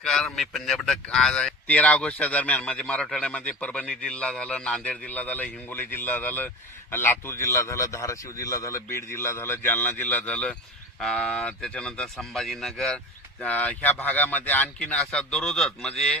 नमस्कार मी पंजाब डक आज आहे. तेरा ऑगस्टच्या दरम्यान म्हणजे मराठवाड्यामध्ये परभणी जिल्हा झालं नांदेड जिल्हा झालं हिंगोली जिल्हा झालं लातूर जिल्हा झालं धाराशिव जिल्हा झालं बीड जिल्हा झालं जालना जिल्हा झालं त्याच्यानंतर संभाजीनगर ह्या भागामध्ये आणखीन असा दररोजच म्हणजे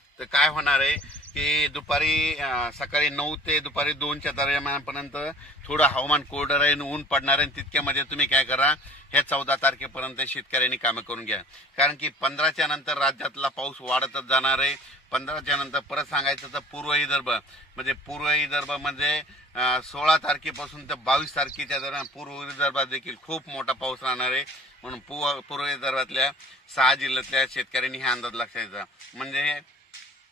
तर काय होणार आहे की दुपारी सकाळी नऊ ते दुपारी दोनच्या दरम्यानपर्यंत थोडं हवामान कोरडं राहील ऊन पडणार आहे आणि तितक्यामध्ये तुम्ही काय करा ह्या चौदा तारखेपर्यंत शेतकऱ्यांनी कामं करून घ्या. कारण की पंधराच्या नंतर राज्यातला पाऊस वाढतच जाणार आहे. पंधराच्या नंतर परत सांगायचं तर पूर्व विदर्भ. म्हणजे पूर्व विदर्भामध्ये म्हणजे, सोळा तारखेपासून तर बावीस तारखेच्या दरम्यान पूर्व विदर्भात देखील खूप मोठा पाऊस राहणार आहे. म्हणून पूर्व पूर्व विदर्भातल्या सहा जिल्ह्यातल्या शेतकऱ्यांनी हा अंदाज लक्षात म्हणजे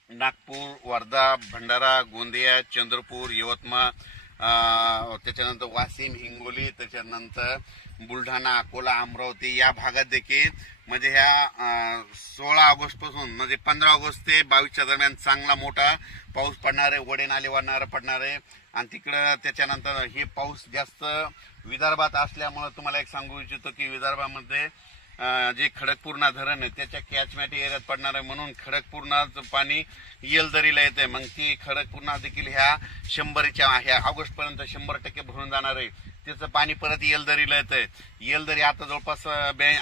नागपूर वर्धा भंडारा गोंदिया चंद्रपूर यवतमाळ त्याच्यानंतर वाशिम हिंगोली त्याच्यानंतर बुलढाणा अकोला अमरावती या भागात देखील म्हणजे ह्या सोळा ऑगस्टपासून म्हणजे पंधरा ऑगस्ट ते बावीसच्या दरम्यान चांगला मोठा पाऊस पडणार आहे वडे नाले वाढणार पडणार. आहे आणि तिकडं त्याच्यानंतर हे पाऊस जास्त विदर्भात असल्यामुळं तुम्हाला एक सांगू इच्छितो की विदर्भामध्ये जे खडकपूर्णा धरण आहे त्याच्या कॅचमॅट एरियात पडणार आहे म्हणून खडकपूर्णाचं पाणी येलदरीला येते मग ती खडकपूर्णा देखील ह्या शंभरच्या ह्या ऑगस्ट पर्यंत शंभर टक्के भरून जाणार आहे. त्याचं पाणी परत येलदरीला येतंय. येलदरी आता जवळपास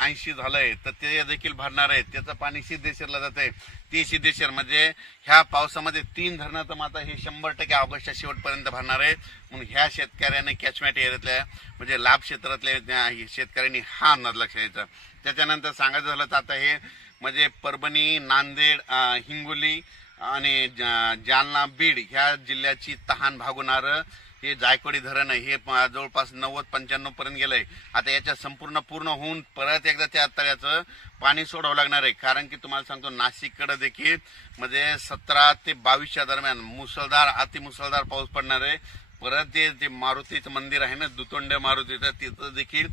ऐंशी झालंय. तर ते देखील भरणार आहे. त्याचं पाणी सिद्धेश्वरला जात आहे ती सिद्धेश्वर म्हणजे ह्या पावसामध्ये तीन धरणं तर माता हे शंभर टक्के ऑगस्टच्या शेवटपर्यंत भरणार आहे म्हणून ह्या शेतकऱ्याने कॅचमॅट एरियातल्या म्हणजे लाभ क्षेत्रातल्या शेतकऱ्यांनी हा अंदाज लक्ष द्यायचा. त्याच्यानंतर सांगायचं झालं तर आता हे म्हणजे परभणी नांदेड हिंगोली आणि जा- जालना बीड ह्या जिल्ह्याची तहान भागवणारं हे जायकवाडी धरण आहे. हे जवळपास नव्वद पंच्याण्णव पर्यंत गेलंय. आता याच्या संपूर्ण पूर्ण होऊन परत एकदा त्या तळ्याचं पाणी सोडावं लागणार आहे. कारण की तुम्हाला सांगतो नाशिककडे देखील म्हणजे सतरा ते बावीसच्या दरम्यान मुसळधार अतिमुसळधार पाऊस पडणार आहे. परत ते मारुतीचं मंदिर आहे ना दुतोंड्या मारुतीचं तिथं देखील